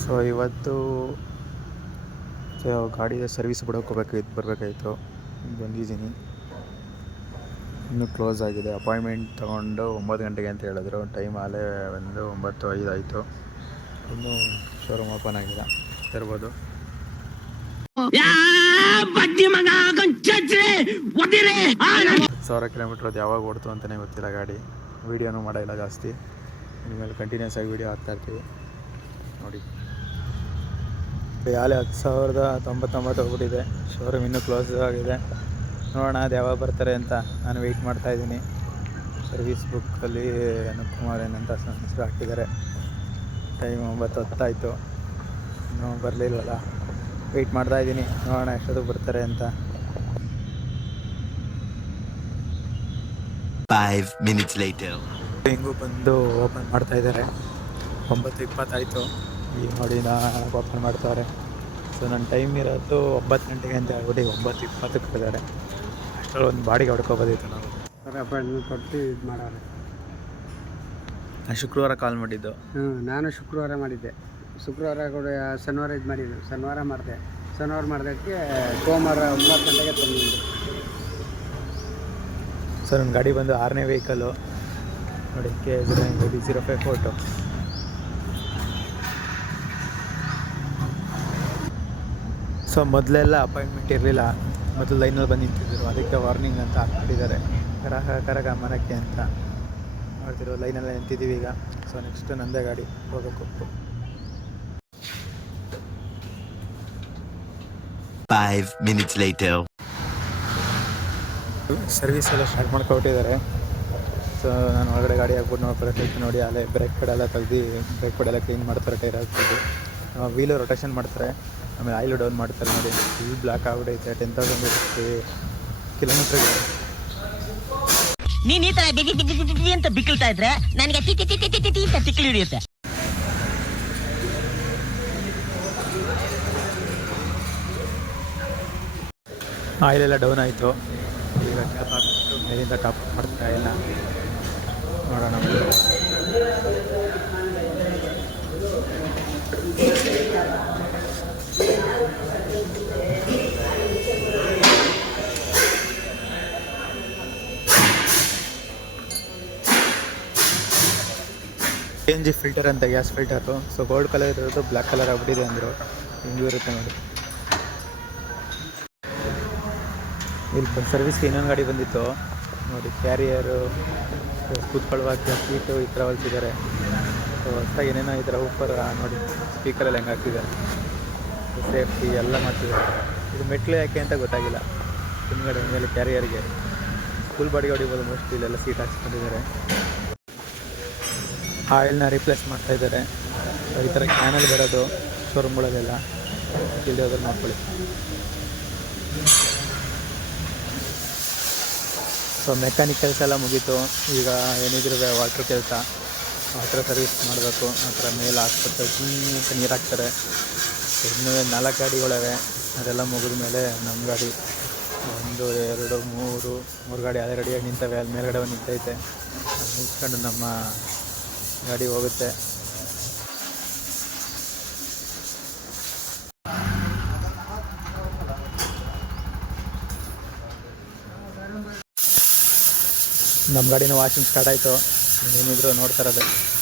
So ಇವತ್ತು so ಗಾಡಿಯ service ಬಿಡೋಕೆ ಹೋಗ್ಬೇಕಾಗಿತ್ತು ಬರಬೇಕಾಗಿತ್ತು ಬಂದಿದ್ದೀನಿ. ಇನ್ನೂ ಕ್ಲೋಸ್ ಆಗಿದೆ. ಅಪಾಯಿಂಟ್ಮೆಂಟ್ ತೊಗೊಂಡು ಒಂಬತ್ತು ಗಂಟೆಗೆ ಅಂತ ಹೇಳಿದ್ರು. ಟೈಮ್ ಆಲೇ ಒಂದು ಒಂಬತ್ತು ಐದು ಆಯಿತು. ಇನ್ನೂ ಶೋರೂಮ್ ಓಪನ್ ಆಗಿಲ್ಲ ತರ್ಬೋದು. ಸಾವಿರ ಕಿಲೋಮೀಟರ್ ಅದು ಯಾವಾಗ ಓಡ್ತು ಅಂತಲೇ ಗೊತ್ತಿಲ್ಲ ಗಾಡಿ. ವೀಡಿಯೋನೂ ಮಾಡಿಲ್ಲ ಜಾಸ್ತಿ. ಇನ್ಮೇಲೆ ಕಂಟಿನ್ಯೂಸ್ ಆಗಿ ವೀಡಿಯೋ ಹಾಕ್ತಾ ಇರ್ತೀವಿ. ನೋಡಿ. ಯಾಲೆ ಹತ್ತು ಸಾವಿರದ ತೊಂಬತ್ತೊಂಬತ್ತು ಹೋಗ್ಬಿಟ್ಟಿದೆ. ಶೋರೂಮ್ ಇನ್ನೂ ಕ್ಲೋಸ್ ಆಗಿದೆ. ನೋಡೋಣ ಅದು ಯಾವಾಗ ಬರ್ತಾರೆ ಅಂತ ನಾನು ವೆಯ್ಟ್ ಮಾಡ್ತಾ ಇದ್ದೀನಿ. ಸರ್ವಿಸ್ ಬುಕ್ಕಲ್ಲಿ ಅನುಪ್ ಕುಮಾರ್ ಏನಂತ ಹೆಸರು ಹಾಕಿದ್ದಾರೆ. ಟೈಮ್ ಒಂಬತ್ತು ಹೊತ್ತಾಯಿತು. ಇನ್ನೂ ಬರಲಿಲ್ವಲ್ಲ ವೆಯ್ಟ್ ಮಾಡ್ತಾ ಇದ್ದೀನಿ. ನೋಡೋಣ ಎಷ್ಟೊತ್ತಿಗೆ ಬರ್ತಾರೆ ಅಂತ. Five minutes later. ಹೆಂಗು ಬಂದು ಓಪನ್ ಮಾಡ್ತಾ ಇದ್ದಾರೆ. ಒಂಬತ್ತು ಇಪ್ಪತ್ತಾಯಿತು ಈ ನೋಡಿ ನಾಲ್ಕು ಓಪನ್ ಮಾಡ್ತಾರೆ. ಸೊ ನನ್ನ ಟೈಮ್ ಇರೋದು ಒಂಬತ್ತು ಗಂಟೆಗೆ ಅಂತ ಹೇಳ್ಬಿಟ್ಟು ಈಗ ಒಂಬತ್ತು ಇಪ್ಪತ್ತಕ್ಕೆ ಇದ್ದಾರೆ ಅಷ್ಟರಲ್ಲಿ ಒಂದು ಬಾಡಿಗೆ ಹೊಡ್ಕೊಬೋದಿತ್ತು ನಾವು. ಸರ್ ಅಪಾಯಿಂಟ್ಮೆಂಟ್ ಕೊಟ್ಟು ಇದು ಮಾಡೋಣ ನಾನು ಶುಕ್ರವಾರ ಕಾಲ್ ಮಾಡಿದ್ದು. ಹ್ಞೂ ನಾನು ಶುಕ್ರವಾರ ಮಾಡಿದ್ದೆ. ಶುಕ್ರವಾರ ಕೂಡ ಶನಿವಾರ ಇದು ಮಾಡಿದ್ದು. ಶನಿವಾರ ಮಾಡಿದೆ. ಶನಿವಾರ ಮಾಡಿದಕ್ಕೆ ಸೋಮವಾರ ಒಂಬತ್ತು ಗಂಟೆಗೆ ತಂದಿದ್ದು. ಸರ್ ನನ್ನ ಗಾಡಿ ಬಂದು ಆರನೇ ವೆಹಿಕಲು ನೋಡಿ K D zero five photo so ಮೊದಲೆಲ್ಲ ಅಪಾಯಿಂಟ್ಮೆಂಟ್ ಇರಲಿಲ್ಲ. ಮೊದಲು ಲೈನಲ್ಲಿ ಬಂದು ನಿಂತಿದ್ದರು ಅದಕ್ಕೆ ವಾರ್ನಿಂಗ್ ಅಂತ ಹಾಕ್ಬಿಟ್ಟಿದ್ದಾರೆ. ಕರಗ ಕರಗ ಮರಕ್ಕೆ ಅಂತ ನೋಡ್ತಿರೋ ಲೈನಲ್ಲೇ ನಿಂತಿದ್ದೀವಿ ಈಗ. ಸೊ ನೆಕ್ಸ್ಟ್ ನಂದೇ ಗಾಡಿ. ಹೋಗಬೇಕು. Five minutes later. ಸರ್ವಿಸ್ ಎಲ್ಲ ಸ್ಟಾರ್ಟ್ ಮಾಡ್ಕೊಟ್ಟಿದ್ದಾರೆ. ಸೊ ನಾನು ಒಳಗಡೆ ಗಾಡಿ ಹಾಕ್ಬಿಟ್ಟು ನೋಡ್ಕೊಳಕ್ಕೆ ನೋಡಿ ಅಲ್ಲೇ ಬ್ರೇಕ್ ಪೆಡ್ ಎಲ್ಲ ತೆಗ್ದು ಬ್ರೇಕ್ ಪೆಡ್ ಎಲ್ಲ ಕ್ಲೀನ್ ಮಾಡ್ತಾರೆ ಟೈರ್ ಹಾಕ್ಬಿಟ್ಟು. ವೀಲು ರೊಟೇಷನ್ ಮಾಡ್ತಾರೆ ಆಮೇಲೆ ಆಯಿಲ್ ಡೌನ್ ಮಾಡ್ತಾರೆ ನೋಡಿ. ಫುಲ್ ಬ್ಲ್ಯಾಕ್ ಆಗ್ಬಿಟ್ಟೈತೆ ಟೆನ್ ತೌಸಂಡ್ ಕಿಲೋಮೀಟ್ರಿಗೆ ನೀನ್ ಈ ಬಿಗಿ ಬಿಗಿ ಬಿಗಿ ಅಂತ ಬಿಕ್ಕಳ್ತಾ ಇದ್ರೆ ನನಗೆ ಟಿ ಟಿ ಟಿ ಟಿ ಟಿ ಟಿ ಅಂತ ತಿಕ್ಲಿ ಹಿಡಿಯುತ್ತೆ. ಆಯಿಲ್ ಎಲ್ಲ ಡೌನ್ ಆಯಿತು. ಈಗ ಕ್ಯಾಪ್ ಮೇಲಿಂದ ಟಾಪ್ ಮಾಡ್ತಾ ಇಲ್ಲ. ನೋಡೋಣ. ಎನ್ ಜಿ ಫಿಲ್ಟರ್ ಅಂತ gas filter so gold colour ಇರೋದು ಬ್ಲ್ಯಾಕ್ ಕಲರ್ ಆಗ್ಬಿಟ್ಟಿದೆ ಅಂದರು. ಹಿಂಗೂ ಇರುತ್ತೆ ನೋಡಿ. ಇಲ್ಲಿ ಸರ್ವಿಸ್ಗೆ ಇನ್ನೊಂದು ಗಾಡಿ ಬಂದಿತ್ತು. ನೋಡಿ ಕ್ಯಾರಿಯರು ಕೂತ್ಕೊಳ್ಳುವಾಗ ಸೀಟು ಈ ಥರ ಹೊಲಿಸಿದ್ದಾರೆ. ಸೊ ಹೊಸ್ದಾಗಿ ಏನೇನೋ ಈ ಥರ ಉಪ್ಪರ್ ನೋಡಿ ಸ್ಪೀಕರಲ್ಲಿ ಹೆಂಗೆ ಹಾಕ್ತಿದ್ದಾರೆ. ಸೇಫ್ಟಿ ಎಲ್ಲ ಮಾಡ್ತಿದ್ದಾರೆ. ಇದು ಮೆಟ್ಲು ಯಾಕೆ ಅಂತ ಗೊತ್ತಾಗಿಲ್ಲ. ಹಿಂದ್ಗಡೆ ಮೇಲೆ ಕ್ಯಾರಿಯರ್ಗೆ ಫುಲ್ ಬಾಡಿಗೆ ಹೊಡಿಬೋದು ಮೋಸ್ಟ್ಲಿ ಇಲ್ಲೆಲ್ಲ ಸೀಟ್ ಹಾಕ್ಸ್ಕೊಂಡಿದ್ದಾರೆ. ಆಯಿಲ್ನ ರಿಪ್ಲೇಸ್ ಮಾಡ್ತಾ ಇದ್ದಾರೆ. ಈ ಥರ ಕ್ಯಾನಲ್ ಬರೋದು ಶೋರೂಮ್ಗಳಲ್ಲೆಲ್ಲ ಇಲ್ಲದೆ ನೋಡ್ಕೊಳ್ಳಿ ಸೊ ಮೆಕ್ಯಾನಿಕ್ ಕೆಲಸ ಎಲ್ಲ ಮುಗೀತು. ಈಗ ಏನಿದ್ರು ವಾಟ್ರ್ ಕೆಲಸ. ವಾಟ್ರ್ ಸರ್ವಿಸ್ ಮಾಡಬೇಕು. ಆ ಥರ ಮೇಲೆ ಹಾಕ್ಬಿಟ್ಟು ಸುಮ್ಮನೆ ನೀರು ಹಾಕ್ತಾರೆ ಇನ್ನೂ ನಾಲ್ಕು ಗಾಡಿಗಳಿವೆ. ಅದೆಲ್ಲ ಮುಗಿದ ಮೇಲೆ ನಮ್ಮ ಗಾಡಿ. ಒಂದು, ಎರಡು, ಮೂರು ಮೂರು ಗಾಡಿ ಅದೇ ರೆಡಿಯಾಗಿ ನಿಂತವೆ. ಅಲ್ಲಿ ಮೇಲ್ಗಡೆ ನಿಂತೈತೆ ನಿಂತ್ಕೊಂಡು ನಮ್ಮ ಗಾಡಿ ಹೋಗುತ್ತೆ. ನಮ್ಮ ಗಾಡಿನ ವಾಷಿಂಗ್ ಸ್ಟಾರ್ಟ್ ಆಯಿತು. ಏನಿದ್ರು ನೋಡ್ತಾ ಇರೋದು.